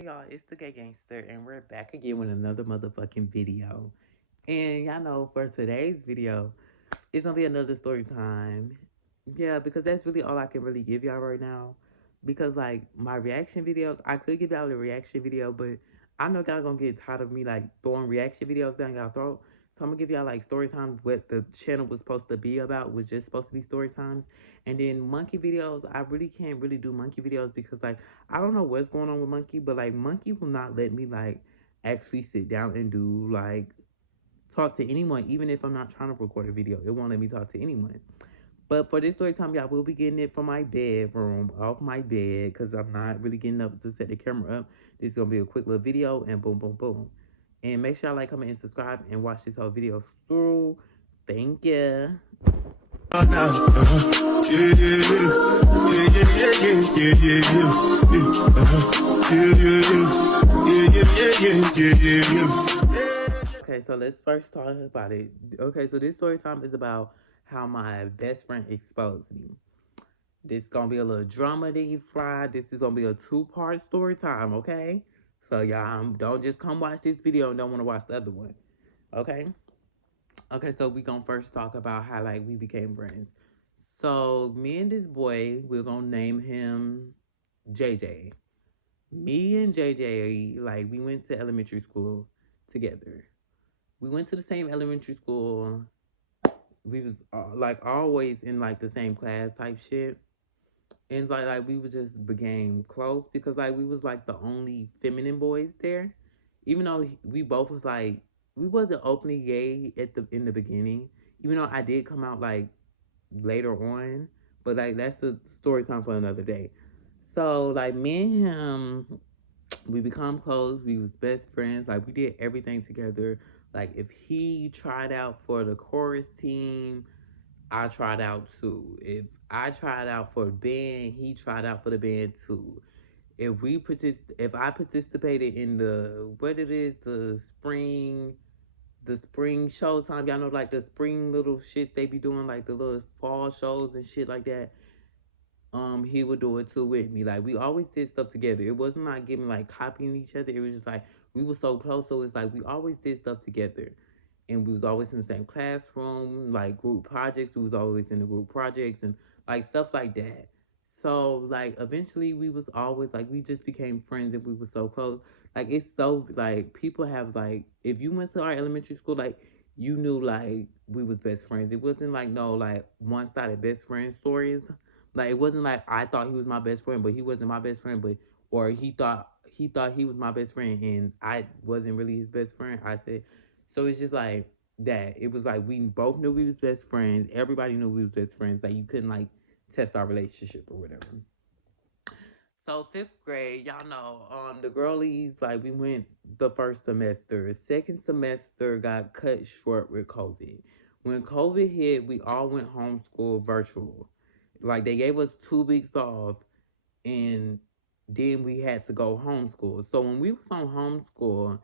Hey y'all, it's the Gay Gangster, and we're back again with another motherfucking video. And y'all know for today's video, it's gonna be another story time. Yeah, because that's really all I can really give y'all right now. Because like my reaction videos, I could give y'all a reaction video, but I know y'all gonna get tired of me like throwing reaction videos down y'all throat. So I'm gonna give y'all like story times. What the channel was supposed to be about was just supposed to be story times. And then monkey videos, I really can't really do monkey videos because like I don't know what's going on with monkey, but like monkey will not let me like actually sit down and do like talk to anyone, even if I'm not trying to record a video. It won't let me talk to anyone. But for this story time, y'all will be getting it from my bedroom, off my bed, because I'm not really getting up to set the camera up. This is going to be a quick little video, and boom, boom, boom. And make sure y'all like, comment, and subscribe, and watch this whole video through. Thank you. Okay, so let's first talk about it. Okay, so this story time is about how my best friend exposed me. This gonna be a little dramedy fried. This is gonna be a two-part story time, okay? So y'all don't just come watch this video and don't want to watch the other one, okay? Okay, so we gonna first talk about how like we became friends. So me and this boy, we're gonna name him JJ. Me and JJ, like we went to elementary school together. We went to the same elementary school. We was like always in like the same class type shit. And like we was just became close because like we was like the only feminine boys there, even though we both was like we wasn't openly gay at the in the beginning, even though I did come out like later on, but like that's the story time for another day. So like me and him, we become close. We was best friends. Like we did everything together. Like if he tried out for the chorus team, I tried out too. If I tried out for a band, he tried out for the band too. If I participated in the what it is, the spring show time, y'all know like the spring little shit they be doing, like the little fall shows and shit like that. He would do it too with me. Like we always did stuff together. It wasn't like giving like copying each other. It was just like we were so close, so it's like we always did stuff together, and we was always in the same classroom, like group projects. We was always in the group projects and like stuff like that. So like eventually we was always like we just became friends and we were so close. Like it's so like people have like if you went to our elementary school like you knew like we was best friends. It wasn't like no like one sided best friend stories. Like it wasn't like I thought he was my best friend, but he wasn't my best friend, but or he thought he was my best friend and I wasn't really his best friend. I said so it's just like that. It was like we both knew we was best friends. Everybody knew we was best friends. Like you couldn't like test our relationship or whatever. So fifth grade, y'all know, the girlies like we went the first semester. Second semester got cut short with COVID. When COVID hit, we all went homeschool virtual. Like they gave us 2 weeks off, and then we had to go homeschool. So when we was on homeschool,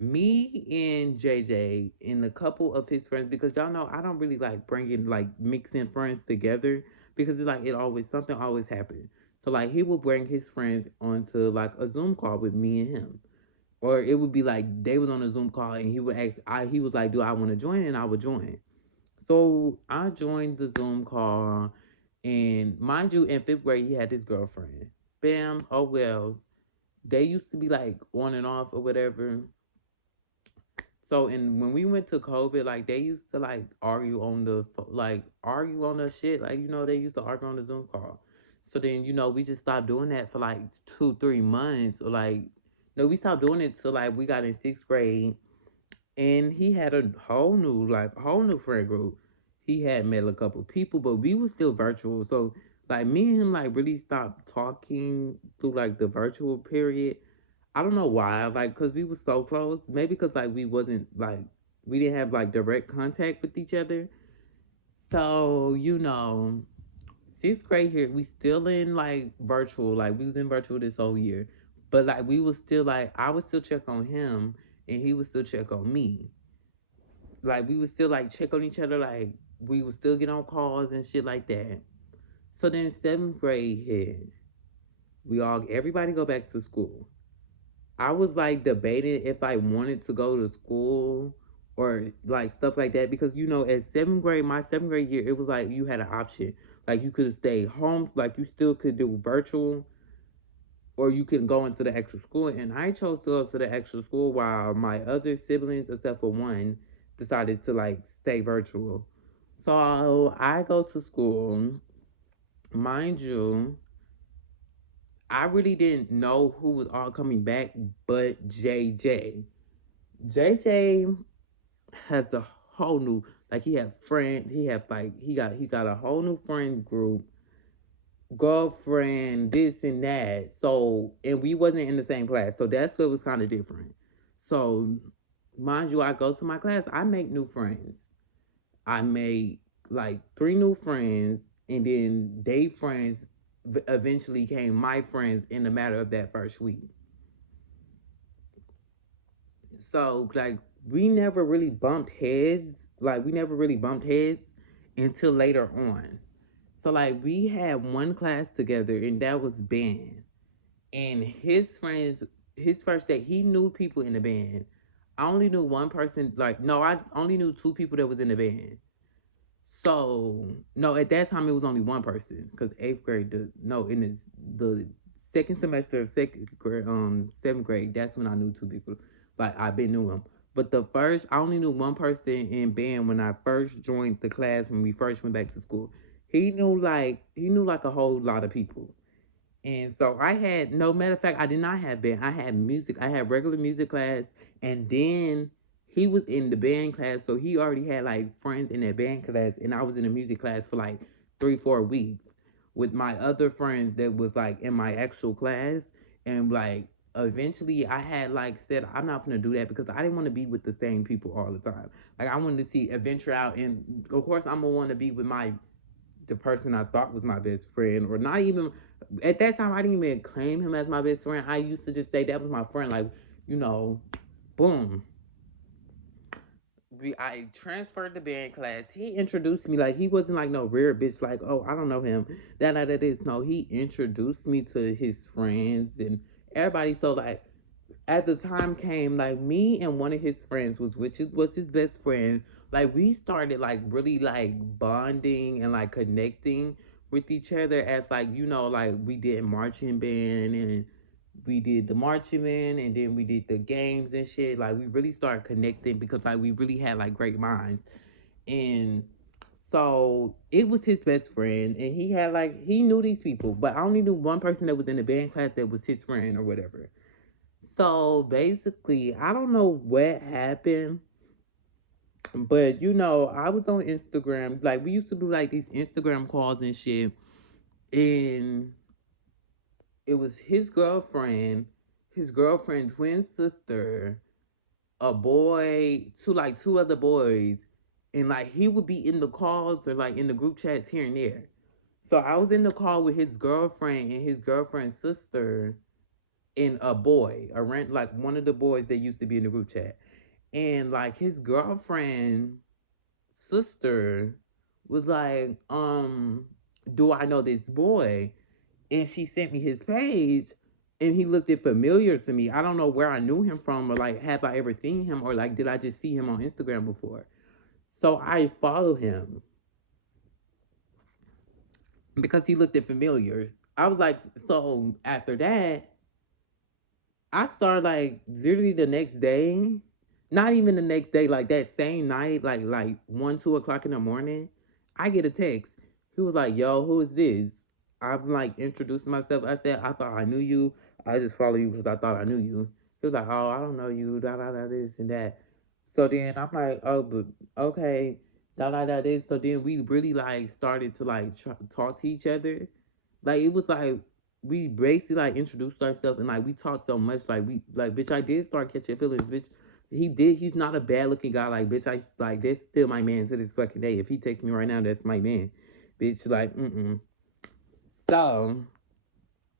me and JJ and a couple of his friends, because y'all know I don't really like bringing like mixing friends together because it's like it always something always happens. So like he would bring his friends onto like a Zoom call with me and him, or it would be like they was on a Zoom call and he would ask, he was like, "Do I want to join?" And I would join. So I joined the Zoom call, and mind you, in fifth grade he had his girlfriend. Bam. Oh well. They used to be like on and off or whatever. So and when we went to COVID, like they used to like argue on the argue on the shit. Like they used to argue on the Zoom call. So then we just stopped doing that for like 2 3 months or like no we stopped doing it till like we got in sixth grade and he had a whole new friend group. He had met a couple people, but we was still virtual. So like me and him like really stopped talking through like the virtual period. I don't know why, like, cause we were so close. Maybe cause like we wasn't like we didn't have like direct contact with each other. So sixth grade here, we still in like virtual. Like we was in virtual this whole year, but like we was still like I would still check on him, and he would still check on me. Like we would still like check on each other. Like we would still get on calls and shit like that. So then seventh grade hit. Everybody go back to school. I was like debating if I wanted to go to school or like stuff like that because at seventh grade, my seventh grade year, it was like you had an option. Like you could stay home, like you still could do virtual, or you can go into the actual school. And I chose to go to the actual school while my other siblings, except for one, decided to like stay virtual. So I go to school. Mind you, I really didn't know who was all coming back but JJ. JJ has a whole new, like he had friends, he got a whole new friend group, girlfriend, this and that. So and we wasn't in the same class. So that's what was kind of different. So mind you, I go to my class, I make new friends. I made like three new friends, and then they friends eventually became my friends in the matter of that first week. So like we never really bumped heads. Like we never really bumped heads until later on. So like we had one class together, and that was band. And his friends, his first day, he knew people in the band. I only knew one person. Like no, I only knew two people that was in the band. So no, at that time it was only one person because eighth grade. No, in the second semester of second grade, seventh grade. That's when I knew two people. Like I been knew them. But the first, I only knew one person in band when I first joined the class when we first went back to school. He knew like a whole lot of people. And so I had, no matter of fact, I did not have band. I had music. I had regular music class. And then he was in the band class. So he already had like friends in that band class. And I was in the music class for like 3, 4 weeks with my other friends that was like in my actual class. And like eventually I had like said, I'm not going to do that because I didn't want to be with the same people all the time. Like I wanted to see adventure out. And of course, I'm going to want to be with the person I thought was my best friend, or not even at that time. I didn't even claim him as my best friend. I used to just say that was my friend, like you know, boom. I transferred to band class. He introduced me like he wasn't like no weird bitch. Like I don't know him. That is no. He introduced me to his friends and everybody. So like at the time came like me and one of his friends was his best friend. Like we started like really like bonding and like connecting with each other as like like we did marching band and we did the marching band and then we did the games and shit. Like we really started connecting because like we really had like great minds. And so it was his best friend and he knew these people, but I only knew one person that was in the band class that was his friend or whatever. So basically, I don't know what happened, but I was on Instagram. Like we used to do like these Instagram calls and shit, and it was his girlfriend, twin sister, a boy, two other boys, and like he would be in the calls or like in the group chats here and there. So I was in the call with his girlfriend and his girlfriend's sister and a boy, like one of the boys that used to be in the group chat. And like his girlfriend sister was like, do I know this boy? And she sent me his page and he looked it familiar to me. I don't know where I knew him from or like have I ever seen him or like did I just see him on Instagram before? So I follow him because he looked it familiar. I was like, so after that, I started like literally the next day, not even the next day, like that same night, like 1, 2 o'clock in the morning. I get a text. He was like, "Yo, who is this?" I'm like introducing myself. I said, "I thought I knew you. I just follow you because I thought I knew you." He was like, "Oh, I don't know you. Da da da this and that." So then I'm like, "Oh, but okay, da da da this." So then we really like started to like talk to each other. Like it was like we basically like introduced ourselves and like we talked so much like we like bitch I did start catching feelings bitch. He's not a bad looking guy like bitch I like that's still my man to this fucking day. If he takes me right now that's my man. Bitch like mm-mm. So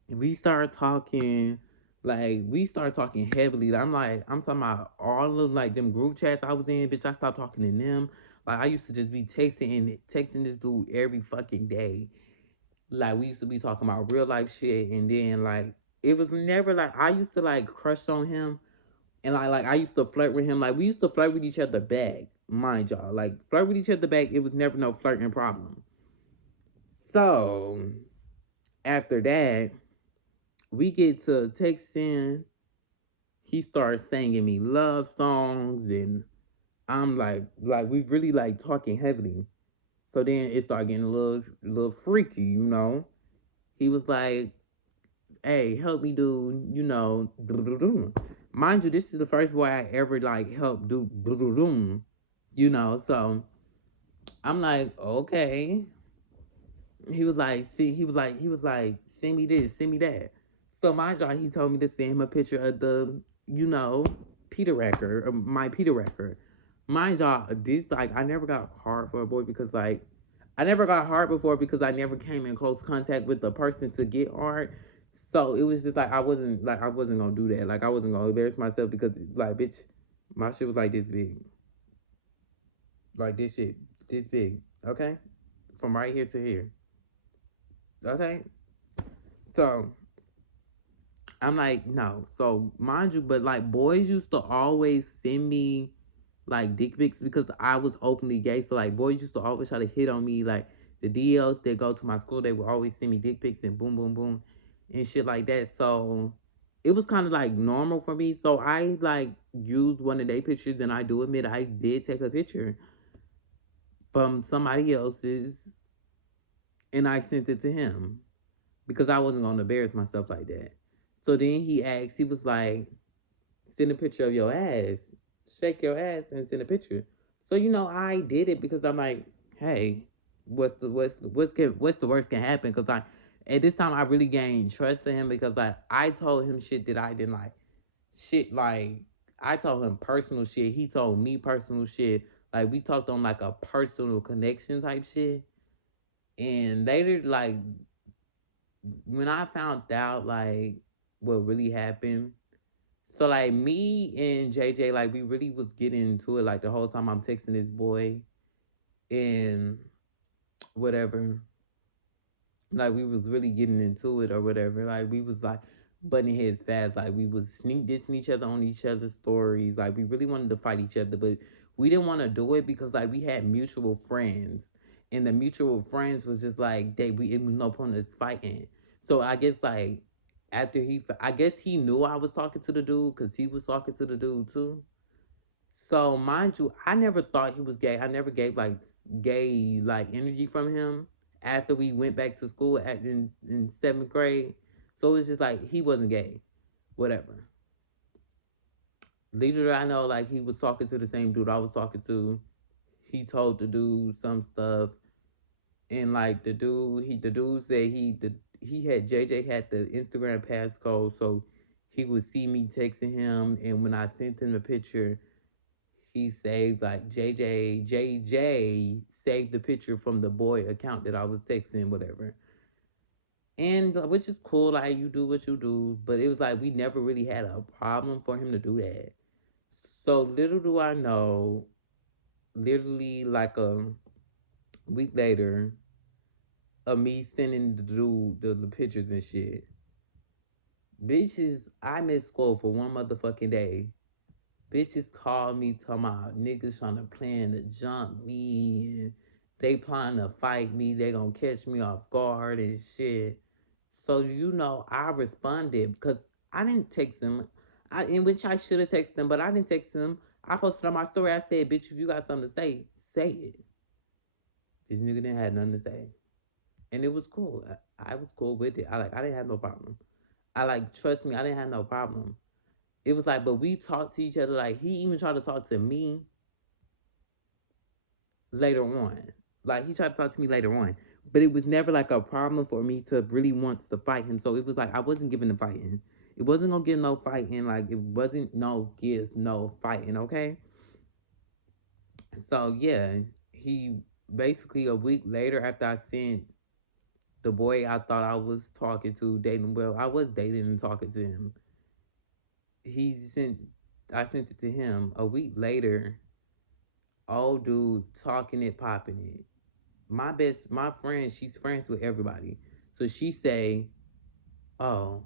we started talking heavily. I'm talking about all of like them group chats I was in, bitch. I stopped talking to them. Like I used to just be texting this dude every fucking day. Like we used to be talking about real life shit and then like it was never like I used to like crush on him, and like I used to flirt with him. Like we used to flirt with each other back, mind y'all. Like flirt with each other back. It was never no flirting problem. So after that, we get to texting. He starts singing me love songs, and I'm like we really like talking heavily. So then it started getting a little freaky, you know. He was like, "Hey, help me do, mind you, this is the first boy I ever like helped do, you know." So I'm like, okay. He was like, send me this, send me that. So my job, he told me to send him a picture of the, you know, Peter record, or my Peter record. My job, this like I never got hard for a boy because like I never got hard before because I never came in close contact with the person to get hard. So it was just like I wasn't gonna do that. Like I wasn't gonna embarrass myself because like bitch, my shit was like this big, like this shit, this big. Okay, from right here to here. Okay, so I'm like, no. So mind you, but like boys used to always send me like dick pics because I was openly gay. So like boys used to always try to hit on me. Like the DLs that go to my school, they would always send me dick pics and boom, boom, boom, and shit like that. So it was kind of like normal for me. So I like used one of their pictures, and I do admit I did take a picture from somebody else's, and I sent it to him because I wasn't gonna embarrass myself like that. So then he asked, he was like, send a picture of your ass, shake your ass, and send a picture. So I did it because I'm like, hey, what's the worst can happen? Because I at this time I really gained trust for him because like I told him shit that I didn't like, shit like I told him personal shit. He told me personal shit. Like we talked on like a personal connection type shit. And later, like when I found out like what really happened, so like me and JJ, like we really was getting into it like the whole time I'm texting this boy and whatever. Like we was really getting into it or whatever. Like we was like butting heads fast. Like we was sneak dissing each other on each other's stories. Like we really wanted to fight each other, but we didn't want to do it because like we had mutual friends, and the mutual friends was just like it was no point in us fighting. So I guess like after I guess he knew I was talking to the dude because he was talking to the dude too. So mind you, I never thought he was gay. I never gave like gay like energy from him after we went back to school in seventh grade. So it's just like he wasn't gay. Whatever. Little I know, like he was talking to the same dude I was talking to. He told the dude some stuff, and like the dude said he had JJ had the Instagram passcode, so he would see me texting him, and when I sent him the picture, he saved like JJ saved the picture from the boy account that I was texting, whatever. And which is cool, like you do what you do, but it was like we never really had a problem for him to do that. So little do I know, literally like a week later of me sending the dude the pictures and shit. Bitches, I missed school for one motherfucking day. Bitches call me talking about niggas trying to plan to jump me and they planning to fight me. They gonna catch me off guard and shit. So I responded because I didn't text him. In which I should have texted him, but I didn't text him. I posted on my story. I said, "Bitch, if you got something to say it." This nigga didn't have nothing to say, and it was cool. I was cool with it. I didn't have no problem. I like trust me. I didn't have no problem. It was like, but we talked to each other. Like he even tried to talk to me later on. Like he tried to talk to me later on. But it was never like a problem for me to really want to fight him. So it was like I wasn't giving the fighting. It wasn't gonna get no fighting. Like it wasn't no give no fighting. Okay. So yeah, he basically a week later after I sent the boy I thought I was talking to dating. Well, I was dating and talking to him. He sent. I sent it to him a week later. Old dude talking it, popping it. My friend, she's friends with everybody. So she say, oh,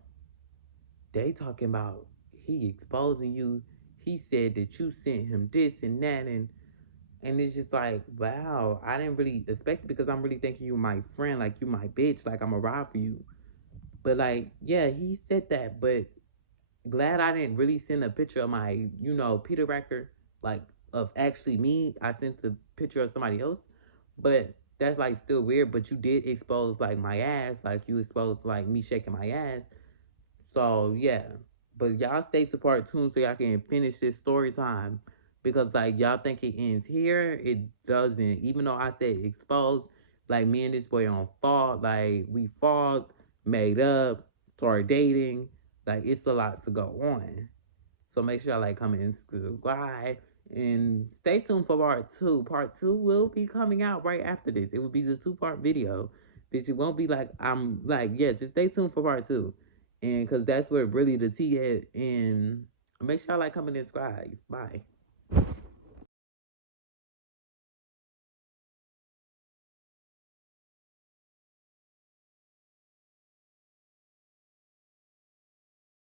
they talking about he exposing you. He said that you sent him this and that, and it's just like, wow, I didn't really expect it because I'm really thinking you my friend, like you my bitch, like I'm a ride for you. But like, yeah, he said that, but glad I didn't really send a picture of my, Peter record, like of actually me. I sent the picture of somebody else, but that's like still weird. But you did expose like my ass, like you exposed like me shaking my ass. So yeah, but y'all stay to part two so y'all can finish this story time because like y'all think it ends here, it doesn't. Even though I said exposed, like me and this boy on fault, like we fought, made up, started dating. Like it's a lot to go on. So make sure y'all like, comment, and subscribe. And stay tuned for part two. Part two will be coming out right after this. It will be the two-part video. Bitch, it won't be like I'm like, yeah, just stay tuned for part two. And cause that's where really the tea is. And make sure y'all like, comment, and subscribe. Bye.